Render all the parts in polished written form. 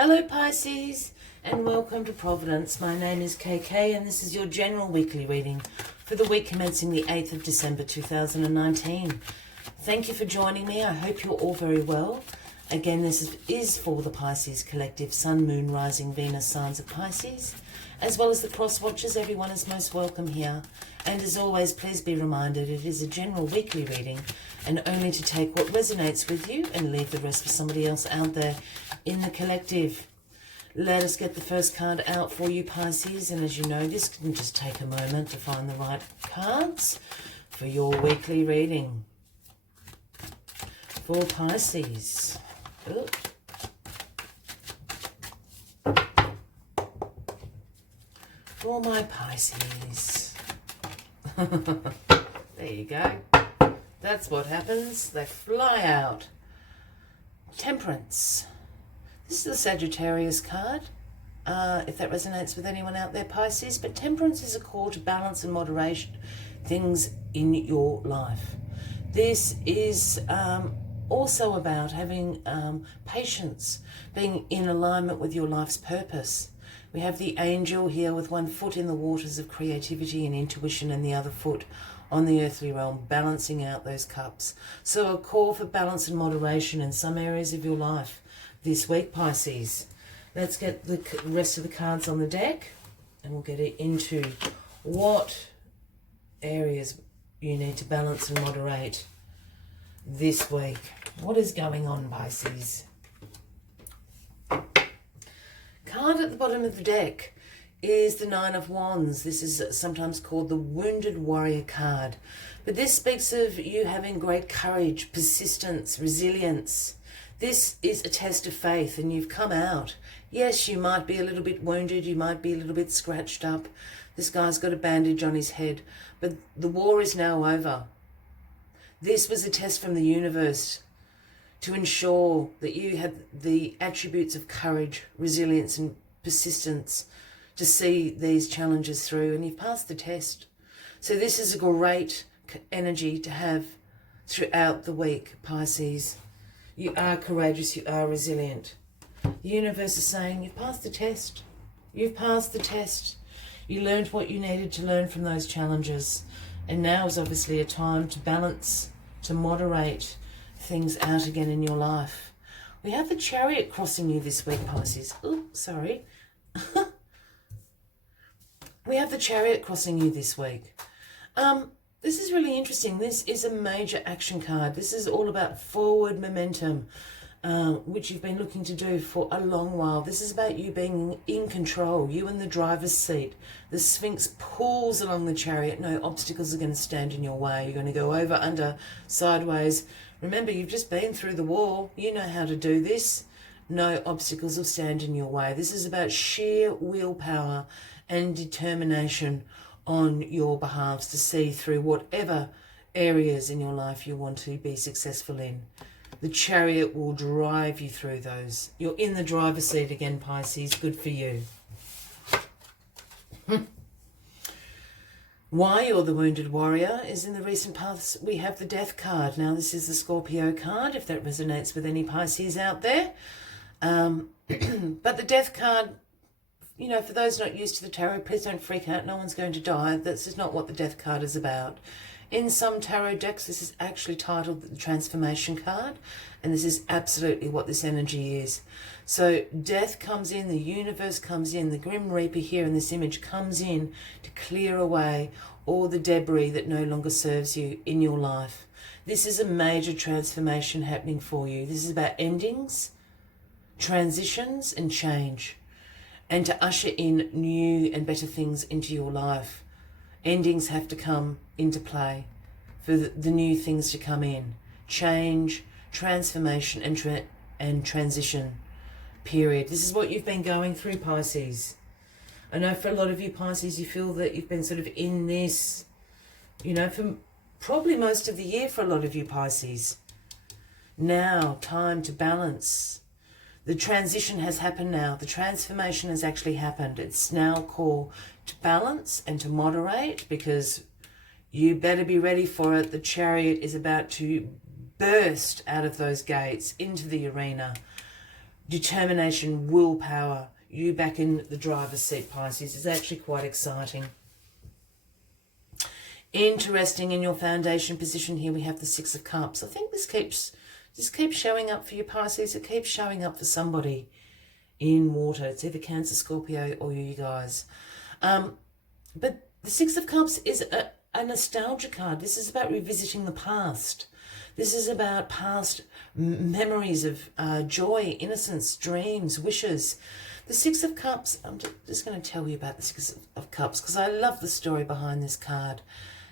Hello Pisces, and welcome to Providence. My name is KK and this is your general weekly reading for the week commencing the 8th of December 2019. Thank you for joining me. I hope you're all very well. Again, this is for the Pisces collective, Sun, Moon, Rising, Venus, signs of Pisces, as well as the cross watchers. Everyone is most welcome here. And as always, please be reminded it is a general weekly reading and only to take what resonates with you and leave the rest for somebody else out there in the collective. Let us get the first card out for you, Pisces. And as you know, this can just take a moment to find the right cards for your weekly reading. For Pisces. Ooh. For my Pisces. There you go. That's what happens. They fly out. Temperance. This is the Sagittarius card, if that resonates with anyone out there, Pisces. But Temperance is a call to balance and moderation things in your life. This is also about having patience, being in alignment with your life's purpose. We have the angel here with one foot in the waters of creativity and intuition and the other foot on the earthly realm, balancing out those cups. So a call for balance and moderation in some areas of your life this week, Pisces. Let's get the rest of the cards on the deck and we'll get into what areas you need to balance and moderate this week. What is going on, Pisces? Card at the bottom of the deck is the Nine of Wands. This is sometimes called the Wounded Warrior card. But this speaks of you having great courage, persistence, resilience. This is a test of faith and you've come out. Yes, you might be a little bit wounded, you might be a little bit scratched up. This guy's got a bandage on his head, but the war is now over. This was a test from the universe to ensure that you had the attributes of courage, resilience and persistence to see these challenges through, and you've passed the test. So this is a great energy to have throughout the week, Pisces. You are courageous, you are resilient. The universe is saying you've passed the test. You've passed the test. You learned what you needed to learn from those challenges. And now is obviously a time to balance, to moderate things out again in your life. We have the Chariot crossing you this week, Pisces. Oh, sorry. We have the Chariot crossing you this week. This is really interesting. This is a major action card. This is all about forward momentum, which you've been looking to do for a long while. This is about you being in control, you in the driver's seat. The Sphinx pulls along the chariot. No obstacles are going to stand in your way. You're going to go over, under, sideways. Remember, you've just been through the war. You know how to do this. No obstacles will stand in your way. This is about sheer willpower and determination on your behalf to see through whatever areas in your life you want to be successful in. The Chariot will drive you through those. You're in the driver's seat again, Pisces. Good for you. Why you're the Wounded Warrior is in the recent past we have the Death card. Now this is the Scorpio card, if that resonates with any Pisces out there. But the Death card, you know, for those not used to the tarot, please don't freak out. No one's going to die. This is not what the Death card is about. In some tarot decks, this is actually titled the Transformation card, and this is absolutely what this energy is. So death comes in, the universe comes in, the Grim Reaper here in this image comes in to clear away all the debris that no longer serves you in your life. This is a major transformation happening for you. This is about endings, transitions and change, and to usher in new and better things into your life. Endings have to come into play for the new things to come in. Change, transformation and transition period. This is what you've been going through, Pisces. I know for a lot of you, Pisces, you feel that you've been sort of in this, you know, for probably most of the year for a lot of you, Pisces. Now, time to balance. The transition has happened now. The transformation has actually happened. It's now a call to balance and to moderate, because you better be ready for it. The Chariot is about to burst out of those gates into the arena, determination, willpower, you back in the driver's seat, Pisces, is actually quite exciting. Interesting, in your foundation position here, we have the Six of Cups. I think this keeps showing up for you, Pisces. It keeps showing up for somebody in water. It's either Cancer, Scorpio, or you guys. But the Six of Cups is a nostalgia card. This is about revisiting the past. This is about past memories of joy, innocence, dreams, wishes. The Six of Cups, I'm just going to tell you about the Six of Cups because I love the story behind this card.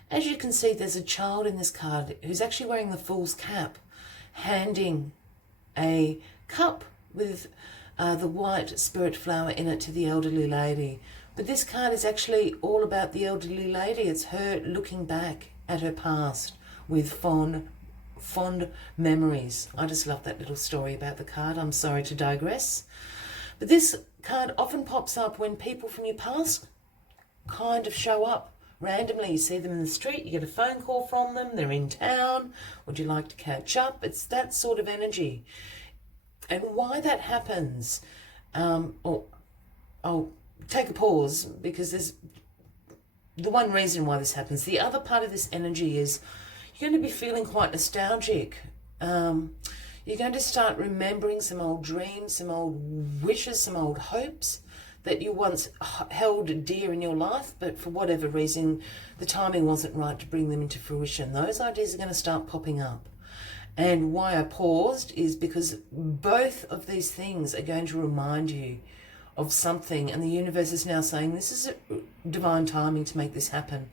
As you can see, there's a child in this card who's actually wearing the Fool's cap, handing a cup with the white spirit flower in it to the elderly lady. But this card is actually all about the elderly lady. It's her looking back at her past with fond memories. I just love that little story about the card. I'm sorry to digress. But this card often pops up when people from your past kind of show up randomly. You see them in the street, you get a phone call from them, they're in town, would you like to catch up? It's that sort of energy. And why that happens, I'll take a pause because there's the one reason why this happens. The other part of this energy is you're going to be feeling quite nostalgic. You're going to start remembering some old dreams, some old wishes, some old hopes that you once held dear in your life, but for whatever reason, the timing wasn't right to bring them into fruition. Those ideas are going to start popping up. And why I paused is because both of these things are going to remind you of something, and the universe is now saying this is a divine timing to make this happen.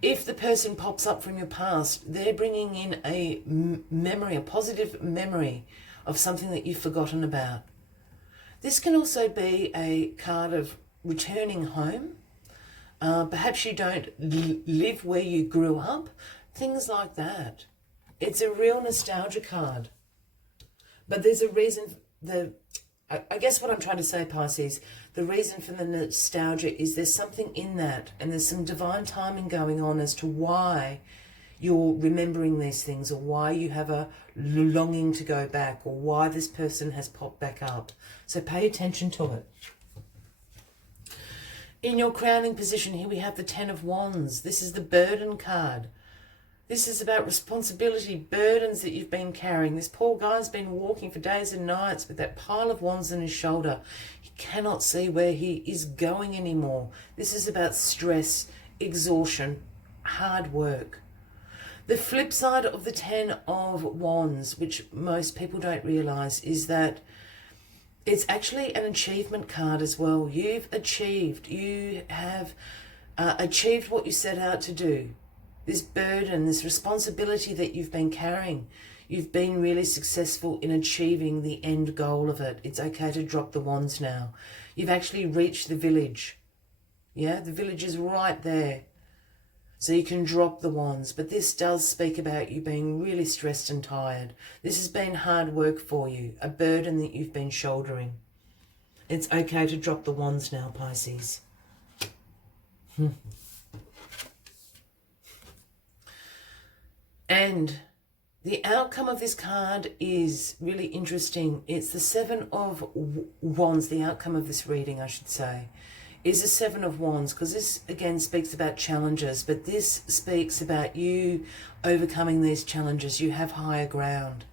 If the person pops up from your past, they're bringing in a memory, a positive memory of something that you've forgotten about. This can also be a card of returning home. Perhaps you don't live where you grew up. Things like that. It's a real nostalgia card. But there's a reason. I guess what I'm trying to say, Pisces, the reason for the nostalgia is there's something in that, and there's some divine timing going on as to why you're remembering these things, or why you have a longing to go back, or why this person has popped back up. So pay attention to it. In your crowning position here, we have the Ten of Wands. This is the burden card. This is about responsibility, burdens that you've been carrying. This poor guy's been walking for days and nights with that pile of wands on his shoulder. He cannot see where he is going anymore. This is about stress, exhaustion, hard work. The flip side of the Ten of Wands, which most people don't realise, is that it's actually an achievement card as well. You've achieved. You have achieved what you set out to do. This burden, this responsibility that you've been carrying, you've been really successful in achieving the end goal of it. It's okay to drop the wands now. You've actually reached the village. Yeah, the village is right there. So you can drop the wands. But this does speak about you being really stressed and tired. This has been hard work for you, a burden that you've been shouldering. It's okay to drop the wands now, Pisces. And the outcome of this card is really interesting. It's the Seven of Wands. The outcome of this reading, I should say, is the Seven of Wands, because this again speaks about challenges, but this speaks about you overcoming these challenges. You have higher ground.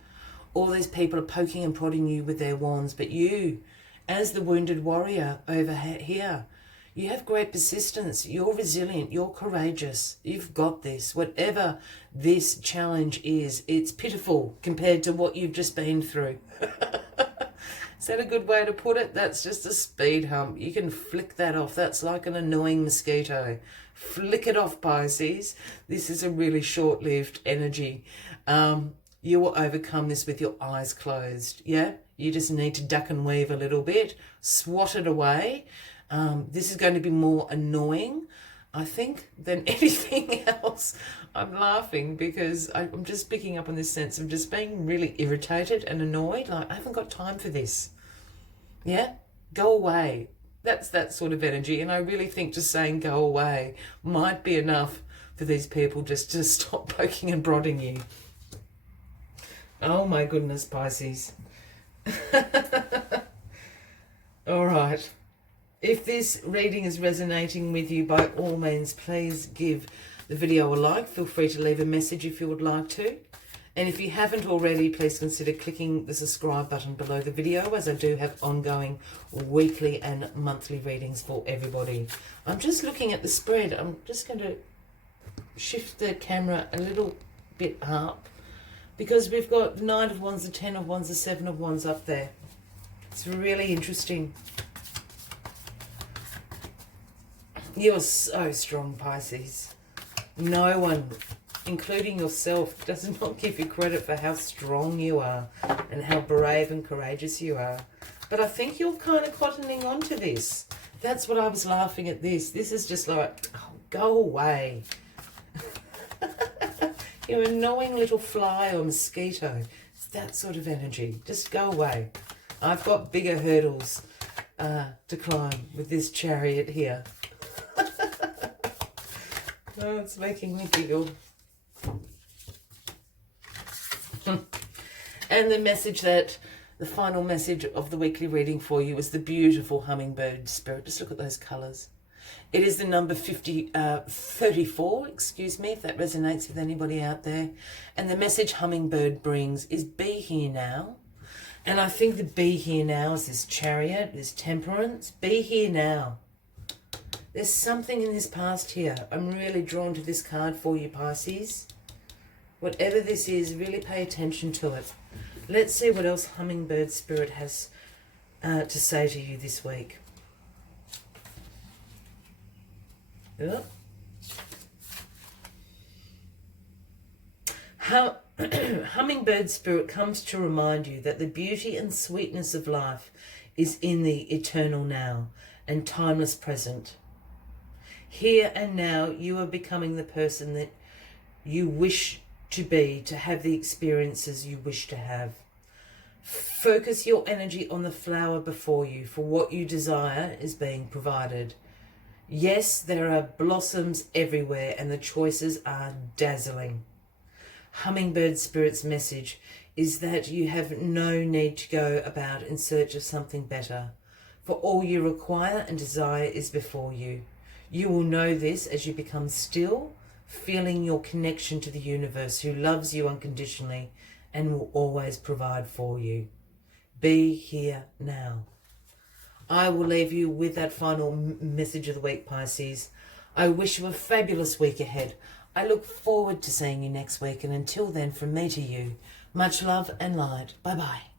All these people are poking and prodding you with their wands, but you, as the wounded warrior over here, you have great persistence. You're resilient. You're courageous. You've got this. Whatever this challenge is, it's pitiful compared to what you've just been through. Is that a good way to put it? That's just a speed hump. You can flick that off. That's like an annoying mosquito. Flick it off, Pisces. This is a really short-lived energy. You will overcome this with your eyes closed. Yeah? You just need to duck and weave a little bit. Swat it away. This is going to be more annoying, I think, than anything else. I'm laughing because I'm just picking up on this sense of just being really irritated and annoyed. Like, I haven't got time for this. Yeah? Go away. That's that sort of energy. And I really think just saying go away might be enough for these people just to stop poking and prodding you. Oh my goodness, Pisces. All right. If this reading is resonating with you, by all means, please give the video a like. Feel free to leave a message if you would like to. And if you haven't already, please consider clicking the subscribe button below the video, as I do have ongoing weekly and monthly readings for everybody. I'm just looking at the spread. I'm just going to shift the camera a little bit up, because we've got 9 of Wands, the 10 of Wands, the 7 of Wands up there. It's really interesting. You're so strong, Pisces. No one, including yourself, does not give you credit for how strong you are and how brave and courageous you are. But I think you're kind of cottoning on to this. That's what I was laughing at this. This is just like, oh, go away. You're an annoying little fly or mosquito. It's that sort of energy. Just go away. I've got bigger hurdles to climb with this chariot here. Oh, it's making me giggle. And the message the final message of the weekly reading for you is the beautiful hummingbird spirit. Just look at those colours. It is the number 34, excuse me, if that resonates with anybody out there. And the message hummingbird brings is be here now. And I think the be here now is this chariot, this temperance. Be here now. There's something in this past here. I'm really drawn to this card for you, Pisces. Whatever this is, really pay attention to it. Let's see what else Hummingbird Spirit has to say to you this week. Yep. Hummingbird Spirit comes to remind you that the beauty and sweetness of life is in the eternal now and timeless present. Here and now, you are becoming the person that you wish to be, to have the experiences you wish to have. Focus your energy on the flower before you, for what you desire is being provided. Yes, there are blossoms everywhere and the choices are dazzling. Hummingbird Spirit's message is that you have no need to go about in search of something better, for all you require and desire is before you. You will know this as you become still, feeling your connection to the universe, who loves you unconditionally and will always provide for you. Be here now. I will leave you with that final message of the week, Pisces. I wish you a fabulous week ahead. I look forward to seeing you next week, and until then, from me to you, much love and light. Bye-bye.